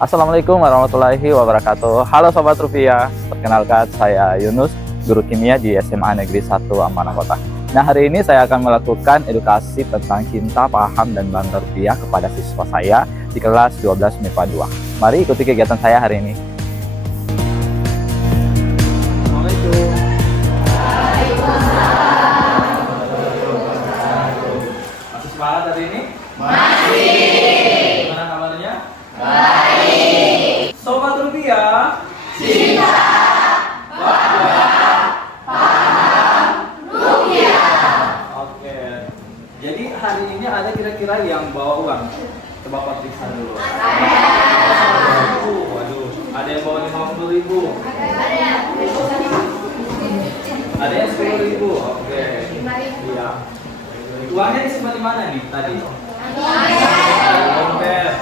Assalamualaikum warahmatullahi wabarakatuh. Halo Sobat Rupiah, perkenalkan saya Yunus, guru kimia di SMA Negeri 1 Amanah Kota. Nah, hari ini saya akan melakukan edukasi tentang cinta, paham, dan bangga rupiah kepada siswa saya di kelas 12 MIPA 2. Mari ikuti kegiatan saya hari ini. Assalamualaikum. Masih semangat hari ini? Masih. Gimana kabarnya? Sobat Rupiah, cinta, bangga, paham, rupiah. Oke. Jadi hari ini ada kira-kira yang bawa uang. Coba Pak periksa dulu. Waduh, ada yang bawa 50.000. Ada yang 10.000. Oke. Iya. Uangnya disimpan di mana nih tadi? Dompet.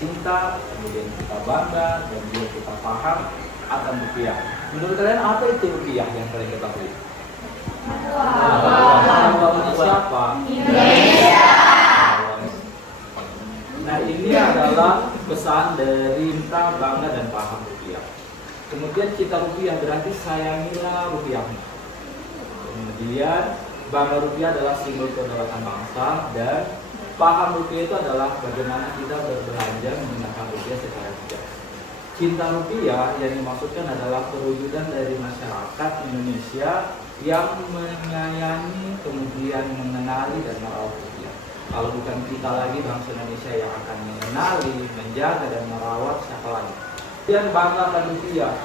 Cinta, kemudian kita bangga, kemudian kita paham akan rupiah. Menurut kalian apa itu rupiah yang kalian ketahui? Uangnya siapa? Indonesia. Nah, ini adalah pesan dari cinta, bangga, dan paham rupiah. Kemudian cinta rupiah berarti sayangilah rupiahnya. Kemudian bangga rupiah adalah simbol kedaulatan bangsa, dan paham rupiah itu adalah bagaimana kita berbelanja menggunakan rupiah secara bijak. Cinta rupiah yang dimaksudkan adalah perwujudan dari masyarakat Indonesia yang menyayangi, kemudian mengenali dan merawat rupiah. Kalau bukan kita lagi, bangsa Indonesia yang akan mengenali, menjaga, dan merawat siapa lagi. Dan banggakan rupiah,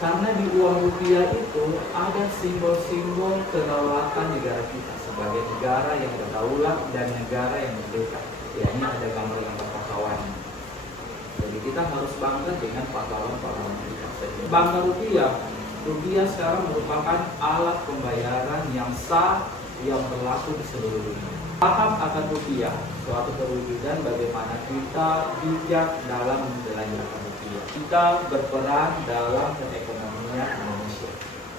karena di uang rupiah itu ada simbol-simbol kedaulatan negara kita sebagai negara yang berdaulat dan negara yang merdeka. Ya, ini ada gambar yang pahlawan. Jadi kita harus bangga dengan pahlawan-pahlawan kita. Bangga rupiah. Rupiah sekarang merupakan alat pembayaran yang sah yang berlaku di seluruh dunia. Paham akan rupiah, suatu perwujudan bagaimana kita bijak dalam membelanjakan rupiah. Kita berperan dalam perekonomian Indonesia.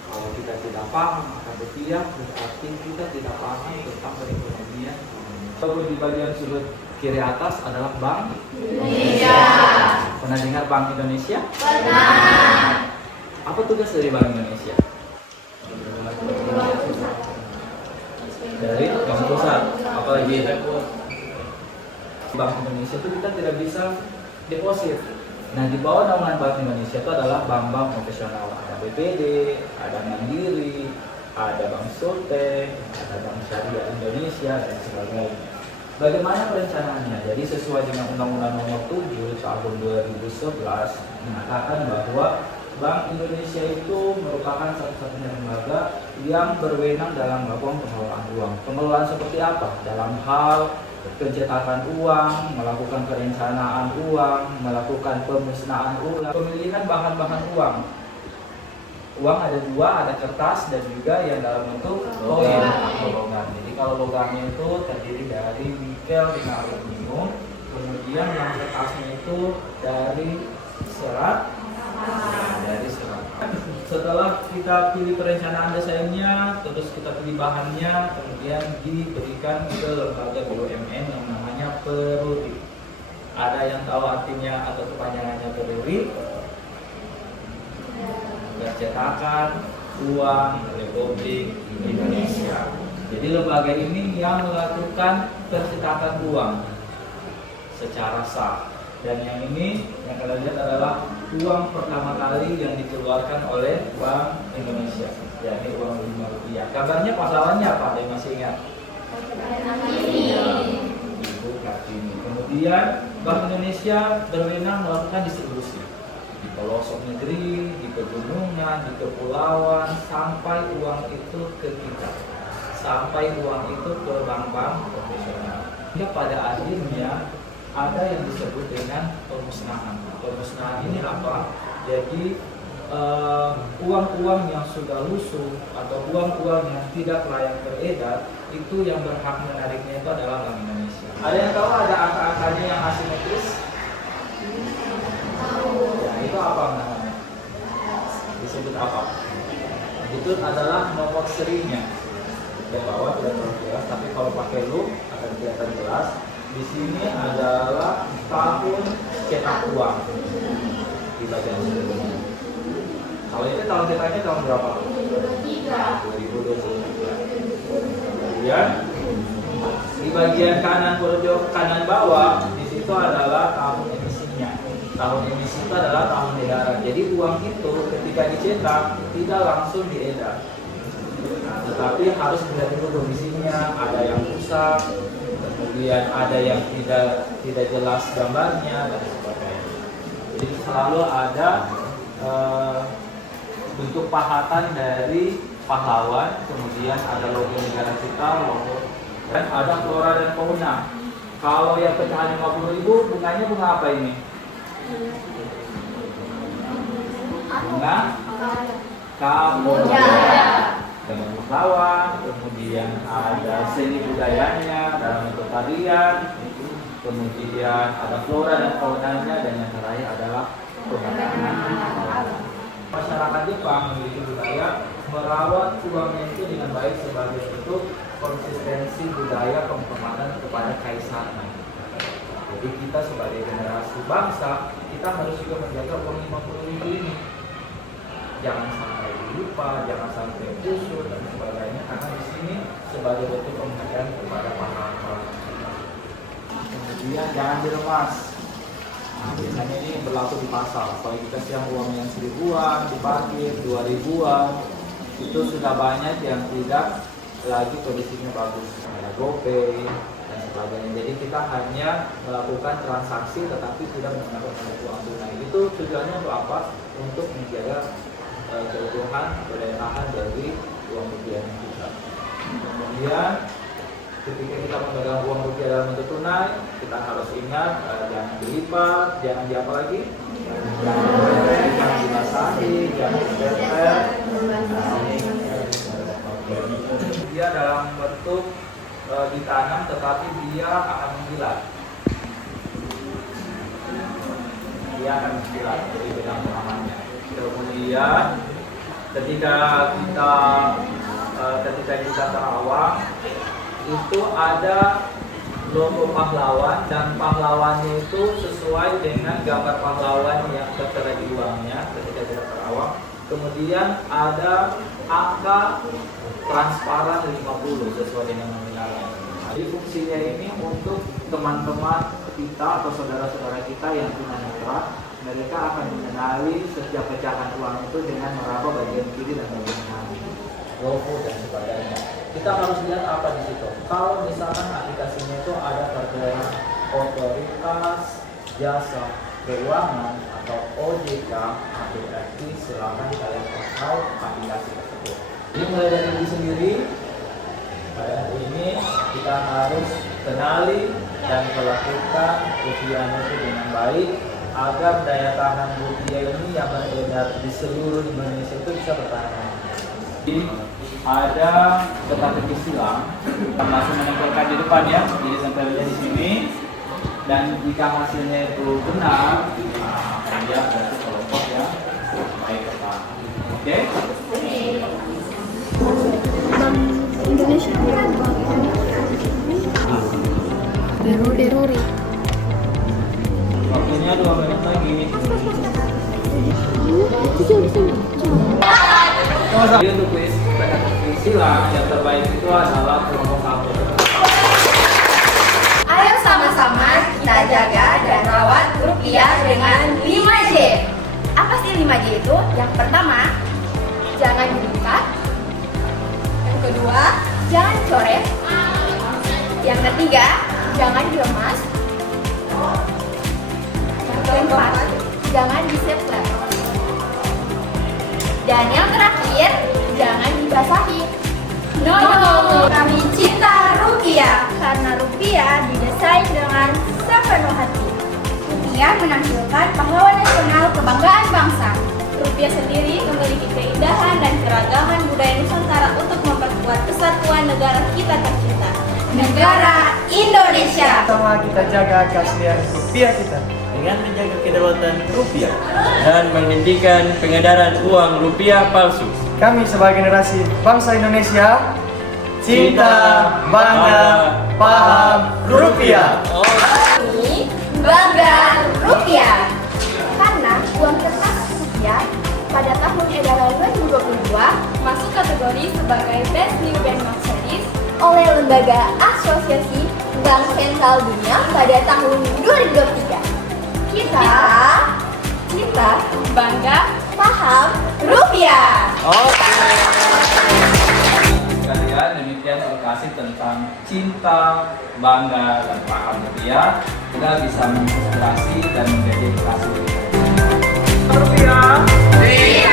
Kalau kita tidak paham akan rupiah, berarti kita tidak paham tentang perekonomian Indonesia. Kalau di bagian sudut kiri atas adalah Bank Indonesia. Pernah dengar Bank Indonesia? Pernah. Apa tugas dari Bank Indonesia? Dari Bank Pusat. Apalagi Bank Indonesia itu kita tidak bisa deposit. Nah, di bawah naungan Bank Indonesia itu adalah bank-bank profesional. Ada BPD, ada Mandiri, ada Bank Sulteng, ada Bank Syariah Indonesia, dan sebagainya. Bagaimana perencanaannya? Jadi sesuai dengan Undang-Undang Nomor 7 Tahun 2011 mengatakan bahwa Bank Indonesia itu merupakan satu-satunya lembaga yang berwenang dalam melakukan pengelolaan uang. Pengelolaan seperti apa? Dalam hal pencetakan uang, melakukan perencanaan uang, melakukan pemusnahan uang, pemilihan bahan-bahan uang. Uang ada dua, ada kertas dan juga yang dalam bentuk koin atau logam. Jadi kalau logamnya itu terdiri dari nikel dengan aluminium, kemudian yang kertasnya itu dari serat. Setelah kita pilih perencanaan desainnya, terus kita pilih bahannya, kemudian diberikan ke lembaga BUMN yang namanya Peruri. Ada yang tahu artinya atau kepanjangannya Peruri? Percetakan Uang Republik Indonesia. Jadi lembaga ini yang melakukan percetakan uang secara sah. Dan yang ini yang kalian lihat adalah uang pertama kali yang dikeluarkan oleh Bank Indonesia, yakni uang Rp5. Kabarnya pahlawannya apa? Ada yang masih ingat? Ibu Kartini. Kemudian Bank Indonesia berwenang melakukan distribusi di pelosok negeri, di pegunungan, di kepulauan, sampai uang itu ke kita, sampai uang itu ke bank-bank profesional. Hingga pada akhirnya ada yang disebut dengan pemusnahan. Pemusnahan ini apa? Jadi uang-uang yang sudah lusuh atau uang-uang yang tidak layak beredar itu yang berhak menariknya itu adalah Bank Indonesia. Ada yang tahu ada angka-angkanya yang asimetris? Ya, itu apa namanya? Disebut apa? Itu adalah nomor serinya. Di bawah tidak terlalu jelas, tapi kalau pakai loop akan kelihatan jelas. di sini adalah tahun cetak uang di bagian sini. Kalau ini tahun cetaknya tahun berapa? 2023. Kemudian di bagian kanan pojok kanan bawah di situ adalah tahun emisinya. Tahun emisi itu adalah tahun edaran. Jadi uang itu ketika dicetak tidak langsung diedar, tetapi harus dilihat dulu kondisinya, ada yang rusak, kemudian ada yang tidak jelas gambarnya dan sebagainya. Jadi selalu ada bentuk pahatan dari pahlawan, kemudian ada logo negara kita, logo, dan ada flora dan fauna. Kalau yang pecahan 50.000 bunganya bunga apa ini? Bunga kamboja dengan pahlawan, kemudian ada seni budayanya dalam bentuk tarian, kemudian ada flora dan faunanya, dan yang terakhir adalah pemandangan. Masyarakat Jepang memiliki budaya merawat uangnya itu dengan baik sebagai bentuk konsistensi budaya penghormatan kepada kaisarnya. Jadi kita sebagai generasi bangsa, kita harus juga menjaga uang 50.000 ini. Jangan sampai lupa, jangan sampai kusut dan sebagainya, karena di sini sebagai bentuk penghargaan kepada pahlawan. Kemudian jangan diremas. Nah, biasanya ini berlaku di pasar. Kalau kita siang uang yang 1.000-an, diparkir 2.000-an, itu sudah banyak yang tidak lagi kondisinya bagus. Ada GoPay dan sebagainya. Jadi kita hanya melakukan transaksi tetapi tidak menggunakan uang tunai. Itu tujuannya untuk apa? Untuk menjaga keutuhan atau daya tahan dari uang rupiah kita. Kemudian ketika kita memegang uang rupiah dalam bentuk tunai, kita harus ingat jangan dilipat, jangan diapa lagi, jangan dibasahi, jangan ditempel. Dia dalam bentuk ditanam, tetapi dia akan mengkilat. Dia akan mengkilat dari benang tanamannya. Kemudian ketika kita terawang, itu ada logo pahlawan, dan pahlawannya itu sesuai dengan gambar pahlawan yang tertera di uangnya ketika kita terawang. Kemudian ada angka transparan 50 sesuai dengan nominalnya. Jadi fungsinya ini untuk teman-teman kita atau saudara-saudara kita yang tunanetra, mereka akan mengenali setiap pecahan uang itu dengan meraba bagian kiri dan bagian kanan, logo dan sebagainya. Kita harus lihat apa di situ. Kalau misalkan aplikasinya itu ada tertera Otoritas Jasa Keuangan atau OJK, berarti silakan kalian pakai aplikasi tersebut. Jadi mulai dari diri sendiri, pada hari ini kita harus kenali dan melakukan rupiah itu dengan baik agar daya tahan rupiah ini yang beredar di seluruh Indonesia itu bisa bertahan. Jadi ada teka-teki silang, langsung menempelkan di depan ya, jadi tempelnya di sini, dan jika hasilnya itu benar, dia berarti kelompok yang baik bertahan. Oke? Indonesia. Deruri. Waktunya 2 menit lagi. Jadi untuk teka-teki silang yang terbaik itu adalah kelompok satu. Ayo sama-sama kita jaga dan rawat rupiah dengan 5J. Apa sih 5J itu? Yang pertama, jangan dibuka. Yang kedua, jangan coret. Yang ketiga, jangan dilemas. Yang keempat, jangan disepler. Dan yang terakhir, jangan dibasahi. No, kami cinta rupiah karena rupiah didesain dengan sepenuh hati. Rupiah menampilkan pahlawan nasional kebanggaan bangsa. Rupiah sendiri memiliki keindahan dan keragaman budaya Nusantara untuk memperkuat kesatuan negara kita tercinta, negara Indonesia. Pertama, kita jaga keaslian rupiah kita dengan menjaga kedaulatan rupiah dan menghentikan pengedaran uang rupiah palsu. Kami sebagai generasi bangsa Indonesia cinta, bangga, paham, rupiah. Kami bangga rupiah. Karena uang kertas rupiah pada tahun edaran 2022 masuk kategori sebagai Best New Bank Note Series oleh Lembaga Asosiasi Bank Sentral Dunia pada tahun 2023. Kita bangga, paham, rupiah. Sekalian, demikian edukasi tentang cinta, bangga, dan paham rupiah. Kita bisa menginspirasi dan menjadi edukasi. Rupiah.